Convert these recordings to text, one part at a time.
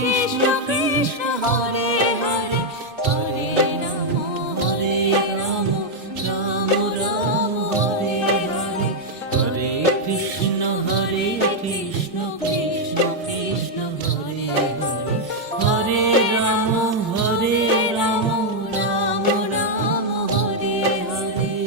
Krishna Krishna Hare Hare, Hare Ram Ram Ram Hare Hare, Hare Krishna Krishna Krishna Hare Hare, Hare Ram Ram Ram Hare Hare.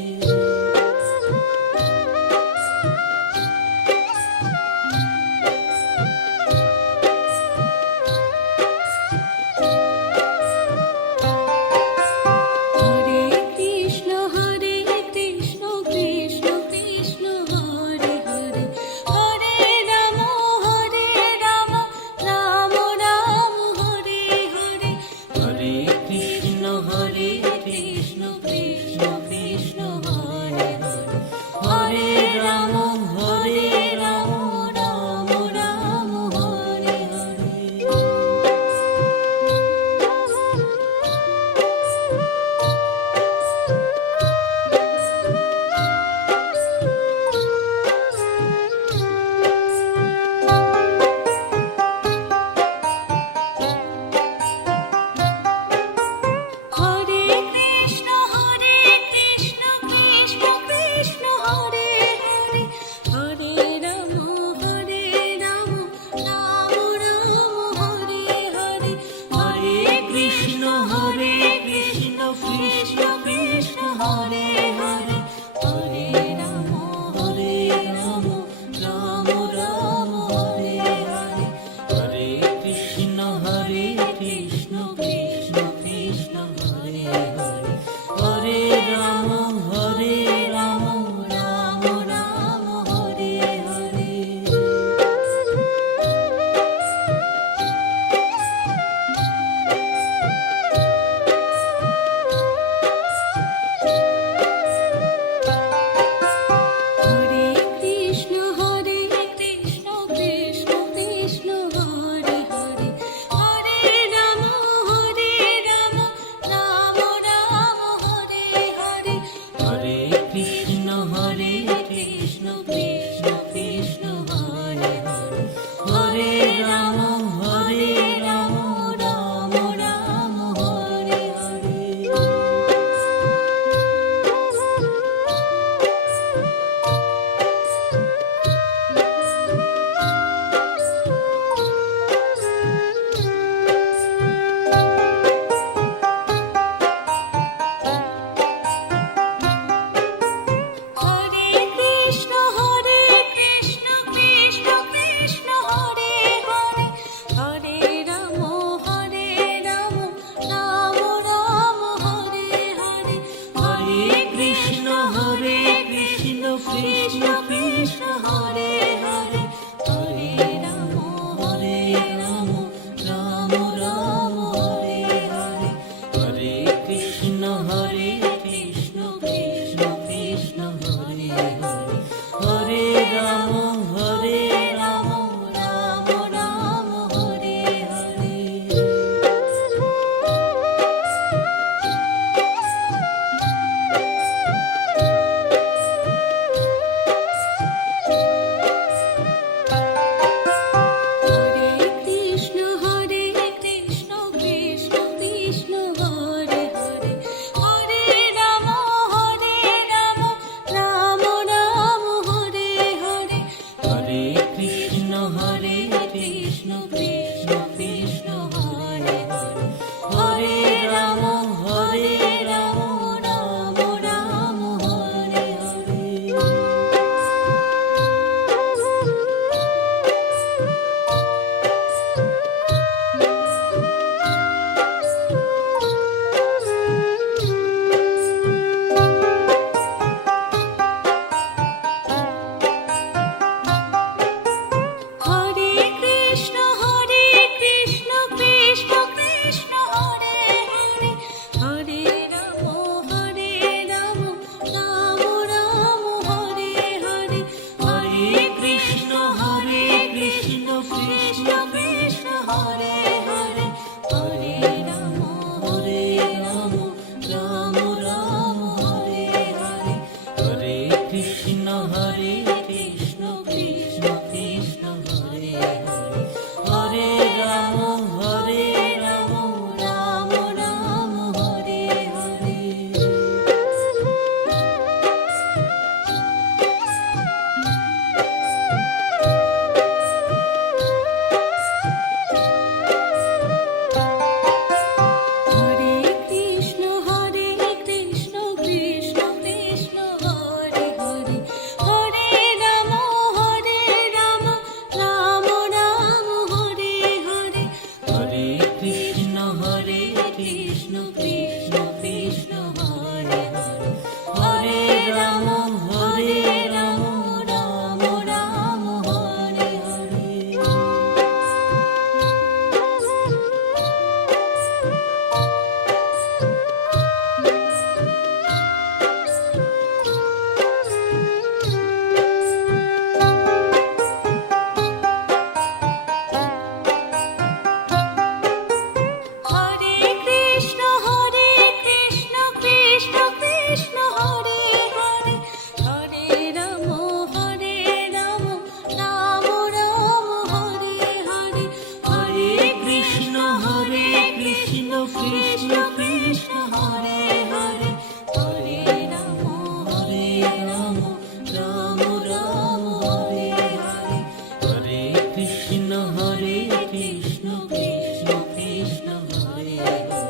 Hare Krishna Krishna Krishna Hare Hare,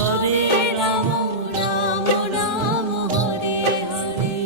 Hare Ram Ram Ram Hare Hare.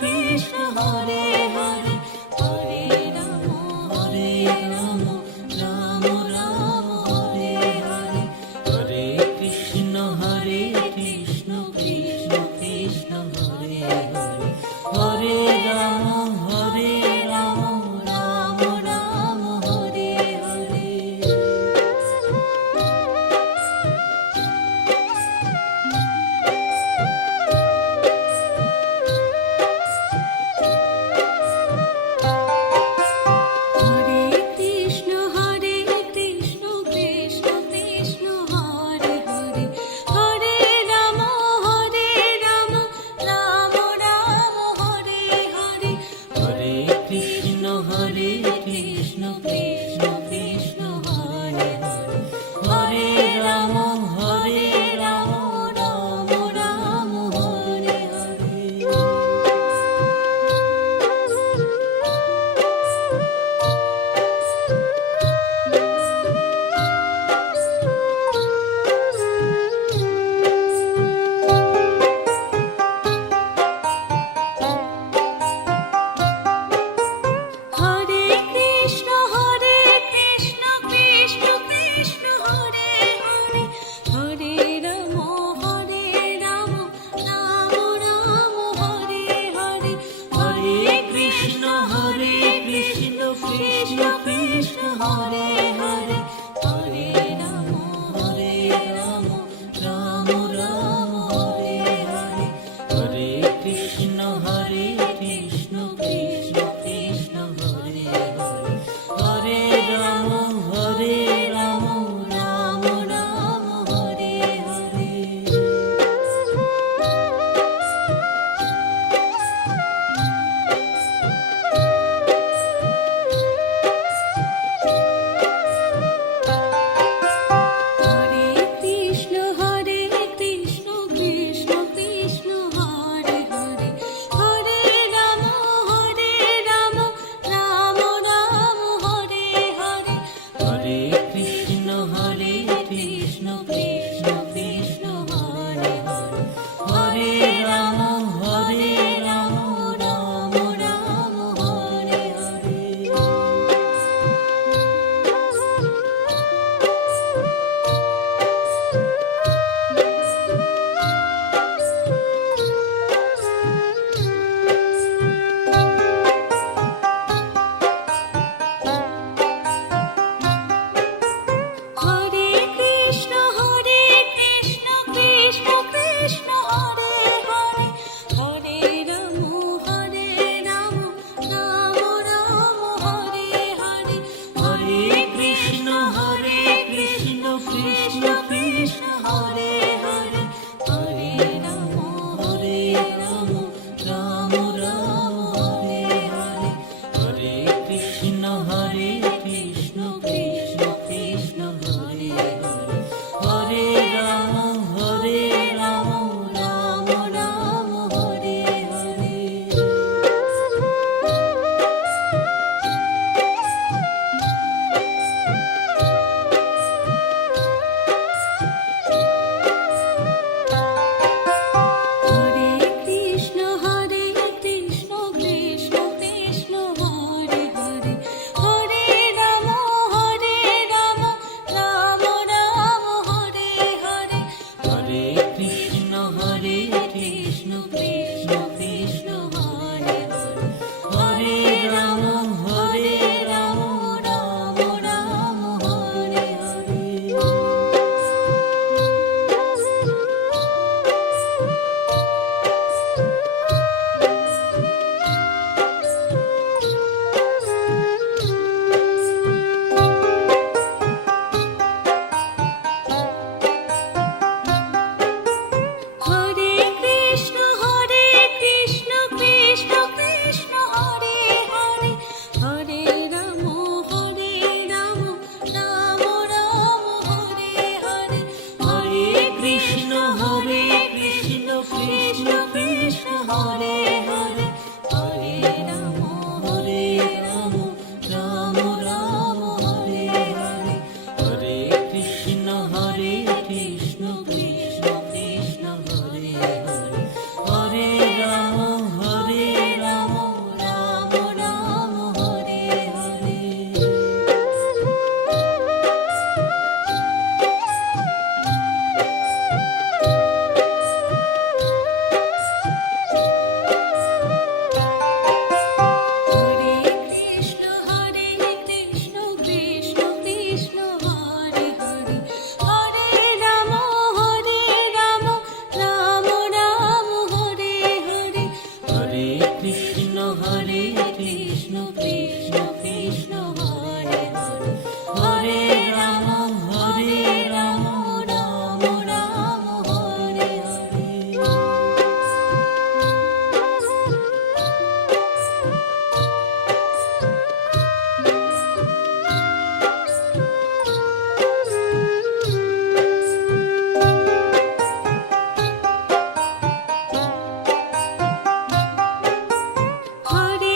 Krishna Hare Hare Hare Ram Ram Ram Hare Hare Hare Krishna Krishna Krishna Hare Hare Hare Ram Ram Ram Hare Hare Hare Krishna Krishna Krishna Hare Hare Hare Ram Ram Ram Hare Hare Hare Krishna Krishna Krishna Hare Hare Hare Ram Ram Ram Hare Hare Hare Krishna Krishna Krishna Hare Hare Hare Ram Ram Ram Hare Hare Hare Krishna Krishna Krishna Hare Hare Hare Ram Ram Ram Hare Hare Hare Krishna Krishna Krishna Hare Hare Hare Ram Ram Ram Hare Hare Hare Krishna Krishna Krishna Hare Hare Hare Ram Hare Krishna Krishna Krishna Hare Hare Hare Ram Ram Ram Hare Hare Hare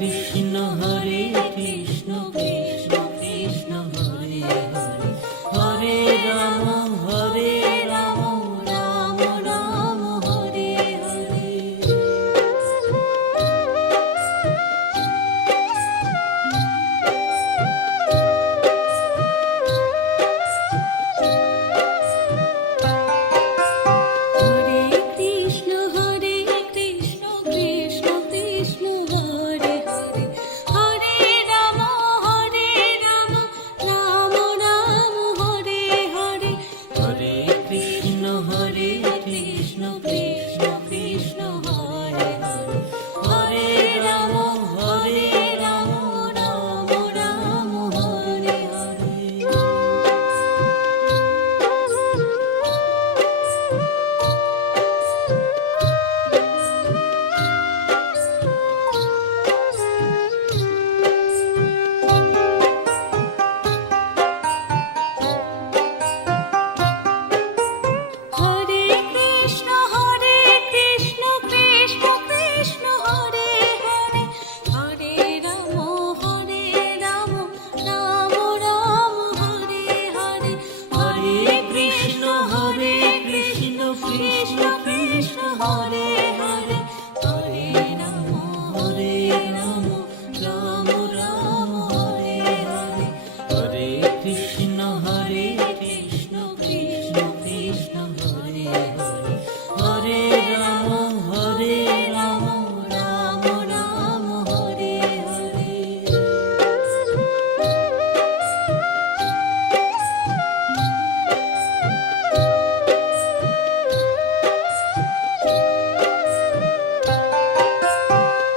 Krishna Krishna Krishna Hare Hare, Hare Ram Ram Ram Hare Hare. Hare Krishna Krishna Krishna Hare Hare, Hare Ram Ram Ram Hare Hare. Hare Krishna Krishna Krishna Hare Hare, Hare Ram Ram Ram Hare Hare. Hare Krishna Krishna Krishna Hare Hare, Hare Ram Ram Ram Hare Hare. Hare Krishna Krishna Krishna Hare Hare, Hare Ram Ram Ram Hare Hare. Hare Krishna Krishna Krishna Hare Hare, Hare Ram Ram Ram Hare Hare.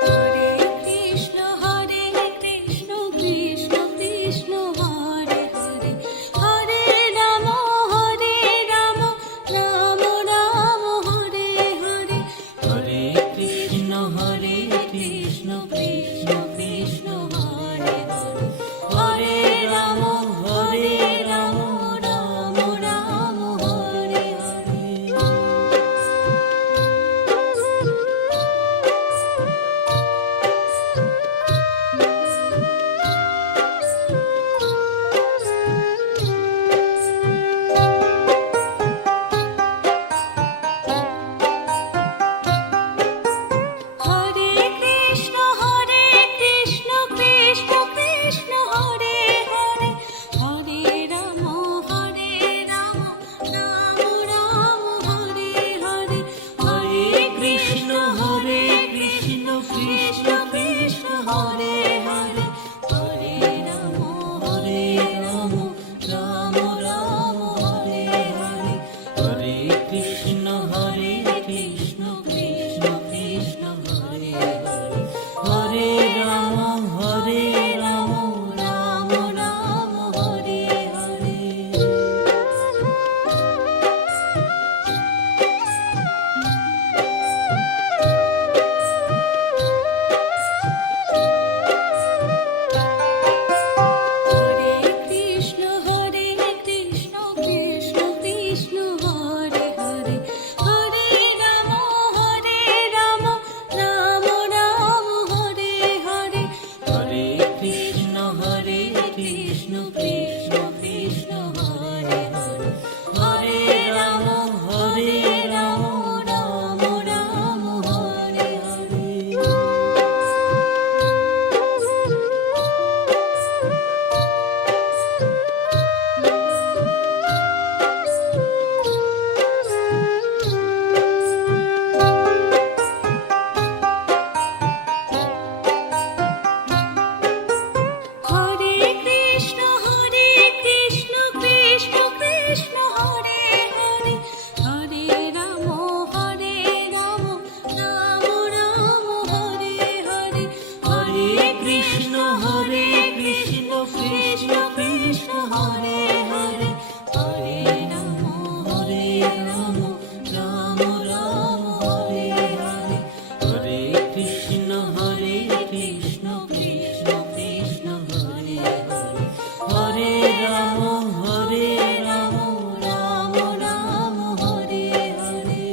Hare Krishna Krishna Krishna Hare Hare, Hare Ram Ram Ram Hare Hare. Hare Krishna Krishna Krishna Hare Hare, Hare Ram Ram Ram Hare Hare. Hare Krishna Krishna Krishna Hare Hare, Hare Ram Ram Ram Hare Hare. Hare Krishna Krishna Krishna Hare Hare, Hare Ram Ram Ram Hare Hare. Hare Krishna Krishna Krishna Hare Hare, Hare Ram Ram Ram Hare Hare. Hare Krishna Krishna Krishna Hare Hare, Hare Ram Ram Ram Hare Hare. Hare Krishna Krishna Krishna Hare Hare, Hare Ram Ram Ram Hare Hare. Hare Krishna Krishna Krishna Hare Hare, Hare Ram Ram Ram Hare Hare. Hare Krishna Krishna Krishna Hare Hare, Hare Ram Ram Ram Hare Hare. Hare Krishna Krishna Krishna Hare Hare, Hare Ram Ram Ram Hare Hare.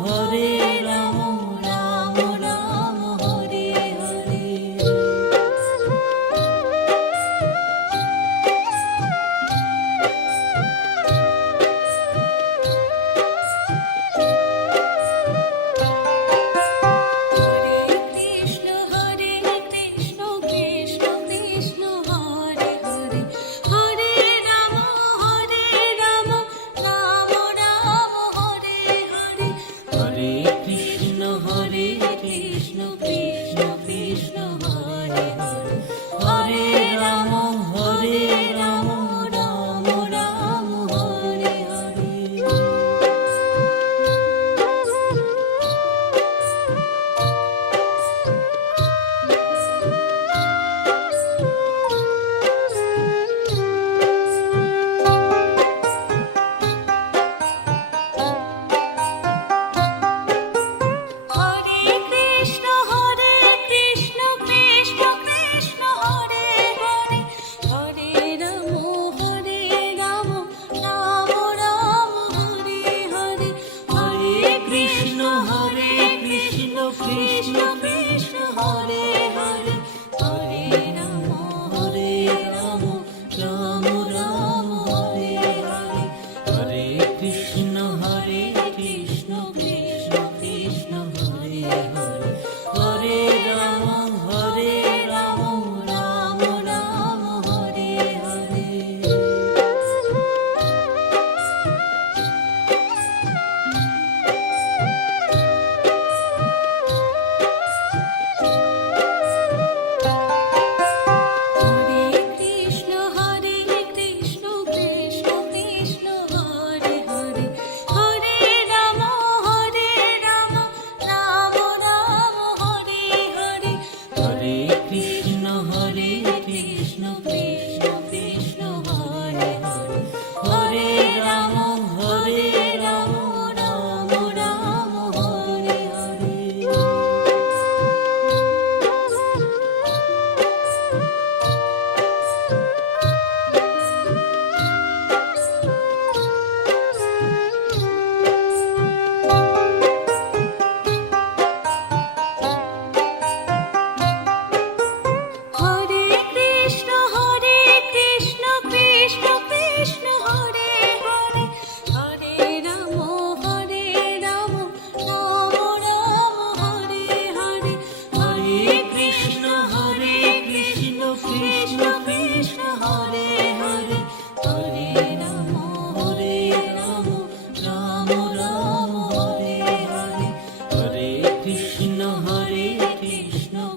Hare Ram, Ram Ram Hare Hare. Hare Krishna Krishna Krishna Hare Hare, Hare Ram Ram Ram Hare Hare. Hare Krishna Krishna Krishna Hare Hare, Hare Ram Ram Ram Hare Hare. Hare Krishna Krishna Krishna Hare Hare, Hare Ram Ram Ram Hare Hare. Hare Krishna Krishna Krishna Hare Hare, Hare Ram Ram Ram Hare Hare. Hare Krishna Krishna Krishna Hare Hare, Hare Ram Ram Ram Hare Hare. Hare Krishna Krishna Krishna Hare Hare, Hare Ram Ram Ram Hare Hare. Hare Krishna Krishna Krishna Hare Hare, Hare Ram Ram Ram Hare Hare. Hare Krishna Krishna Krishna Hare Hare, Hare Ram Ram Ram Hare Hare. Hare Krishna Krishna Krishna Hare Hare, Hare Ram Ram Ram Hare Hare. Hare Krishna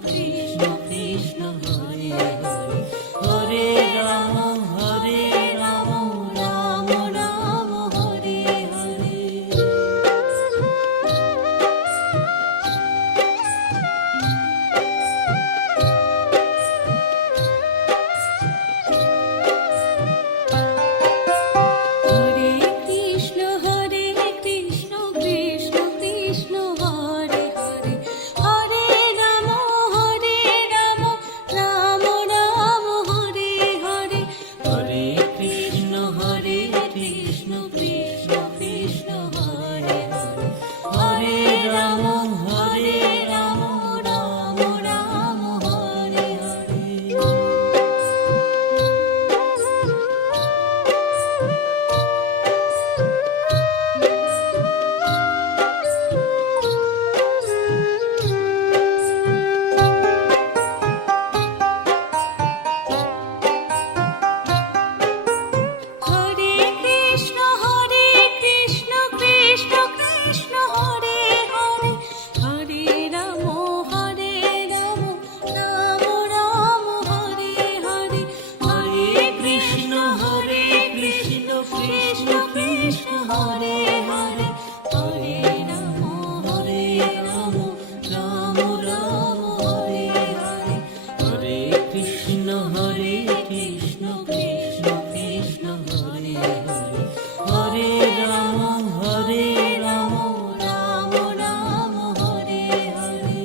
Krishna Krishna Hare Hare, Hare Ram Ram Ram Hare Hare. Hare Krishna Krishna Krishna Hare Hare, Hare Ram Ram Ram Hare Hare. Hare Krishna Krishna Krishna Hare Hare, Hare Ram Ram Ram Hare Hare. Hare Krishna Krishna Krishna Hare Hare, Hare Ram Ram Ram Hare Hare. Hare Krishna Krishna Krishna Hare Hare, Hare Ram Ram Ram Hare Hare. Hare Krishna Krishna Krishna Hare Hare, Hare Ram Ram Ram Hare Hare.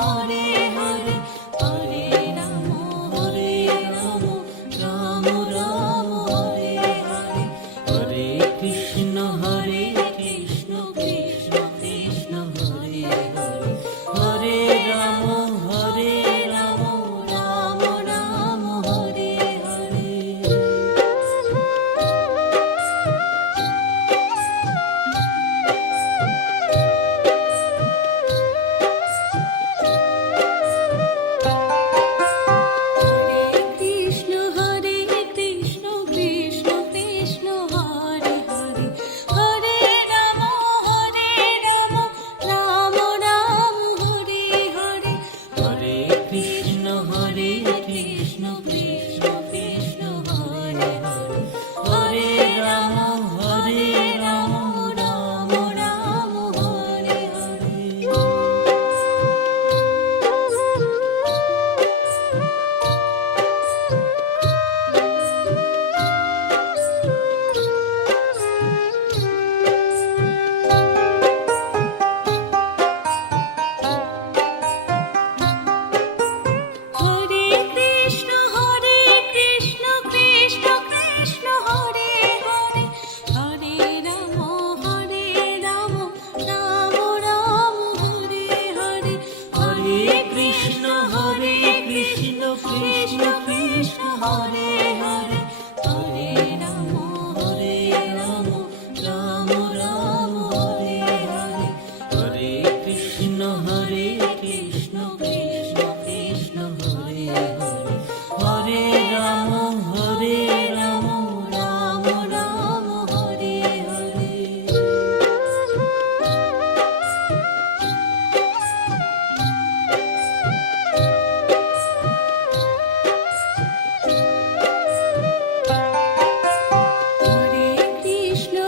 Hare Hare Hare Ram Ram Ram Hare Hare Hare Krishna Krishna Krishna Hare Hare Hare Ram Ram Ram Hare Hare Krishna Krishna Krishna Hare Hare Hare Ram Ram Ram Hare Hare Hare Krishna Krishna Krishna Hare Hare Hare Ram Ram Ram Hare Hare Hare Krishna Krishna Krishna Hare Hare Hare Ram Ram Ram Hare Hare Hare Krishna Krishna Krishna Hare Hare Hare Ram Ram Ram Hare Hare Hare Krishna Krishna Krishna Hare Hare Hare Ram Ram Ram Hare Hare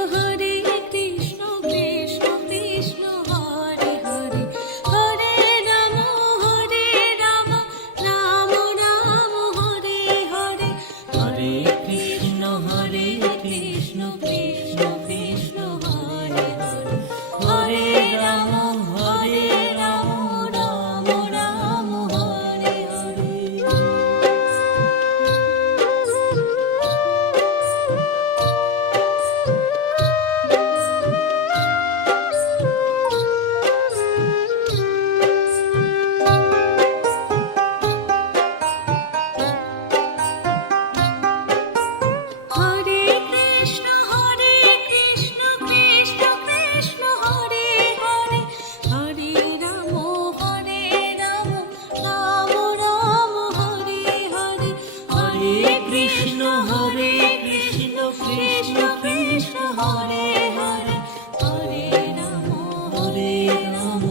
Hare Krishna Krishna Krishna Hare Hare Hare Ram Ram Ram Hare Hare Hare Krishna Krishna Krishna Hare Hare Hare Ram Ram Ram Hare Hare Hare Krishna Krishna Krishna Hare Hare Hare Ram Ram Ram Hare Hare Hare Krishna Krishna Krishna Hare Hare Hare Ram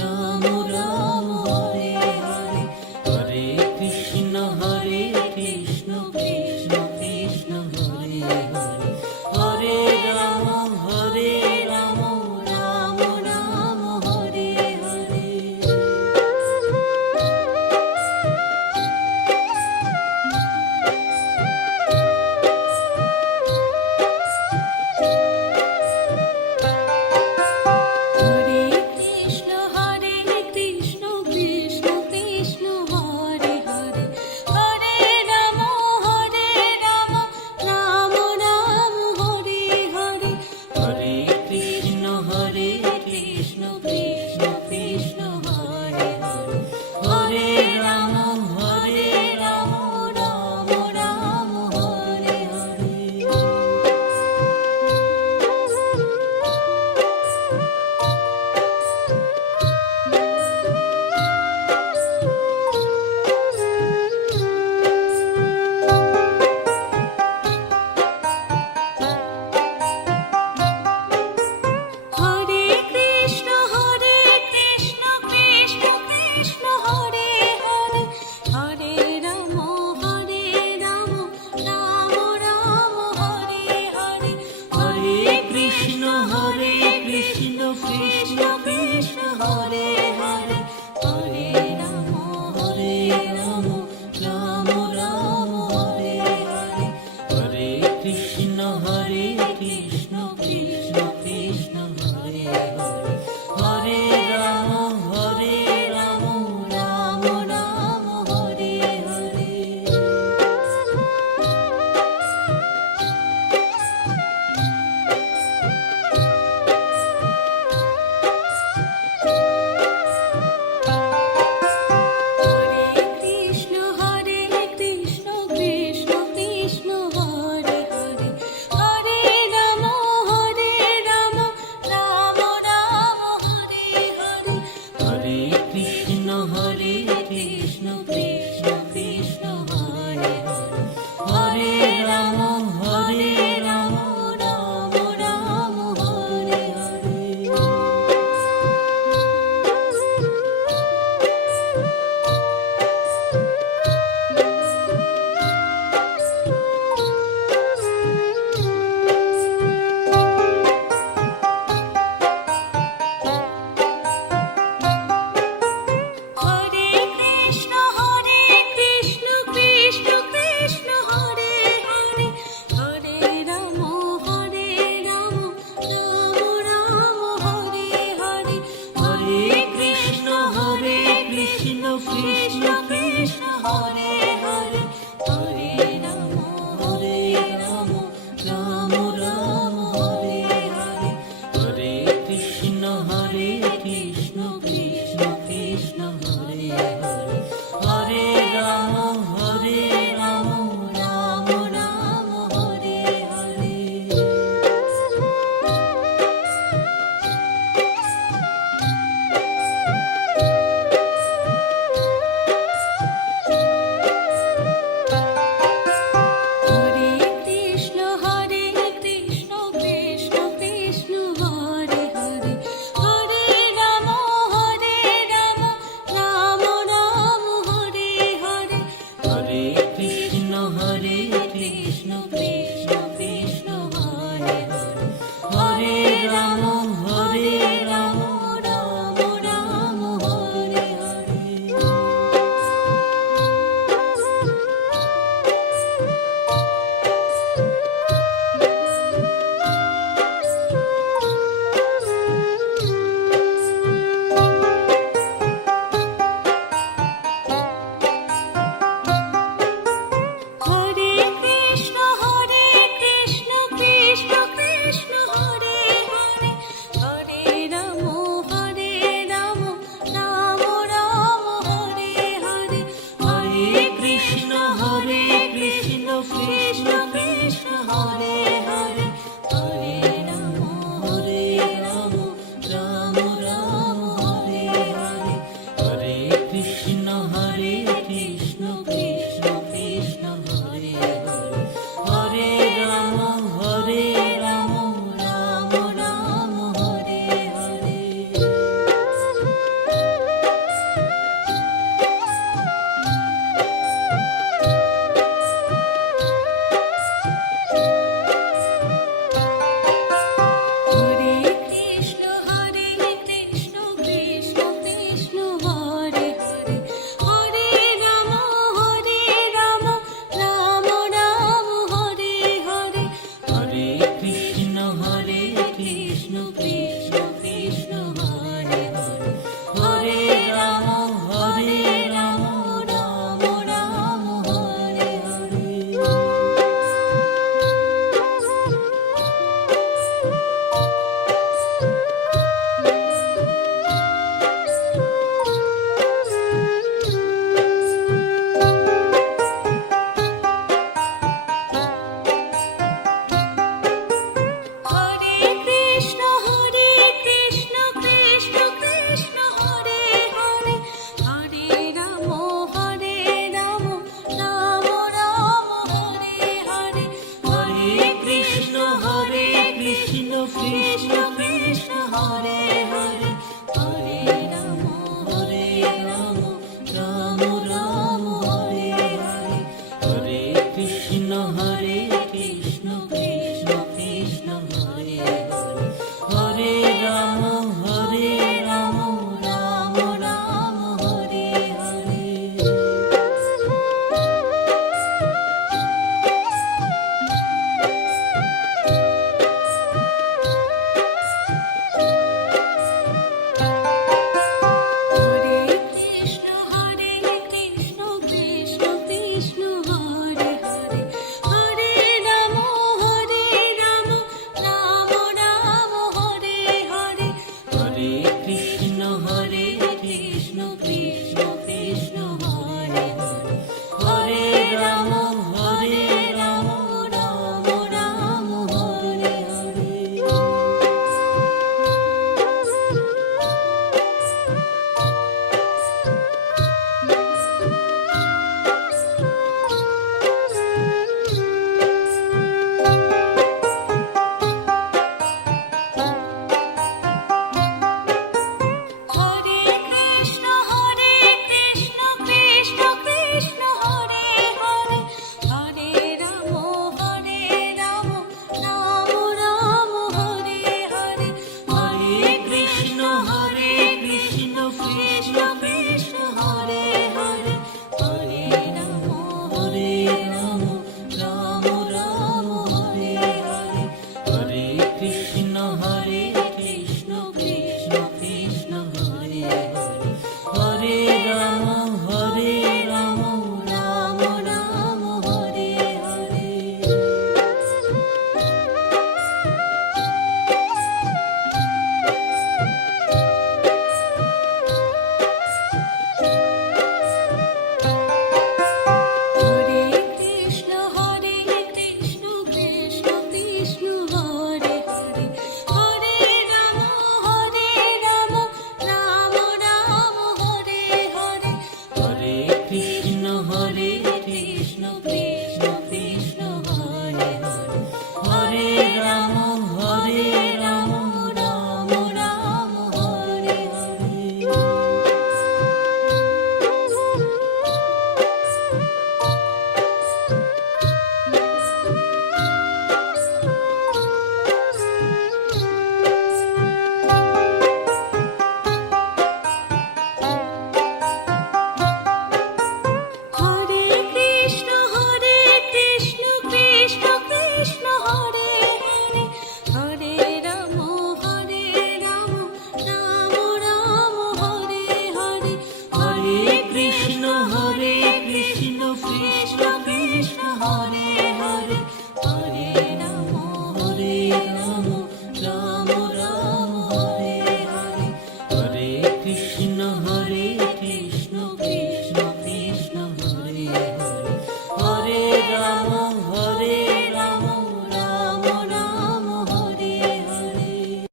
Ram Ram Hare Hare Hare Krishna Krishna Krishna Hare Hare Hare Ram Ram Ram Hare Hare Hare Krishna Krishna Krishna Hare Hare Hare Ram Ram Ram Hare Hare Hare Krishna Krishna Krishna Hare Hare Hare Ram Ram Ram Hare Hare Hare Krishna Krishna Krishna Hare Hare Hare Ram Ram Ram Hare Hare Hare Krishna Krishna Krishna Hare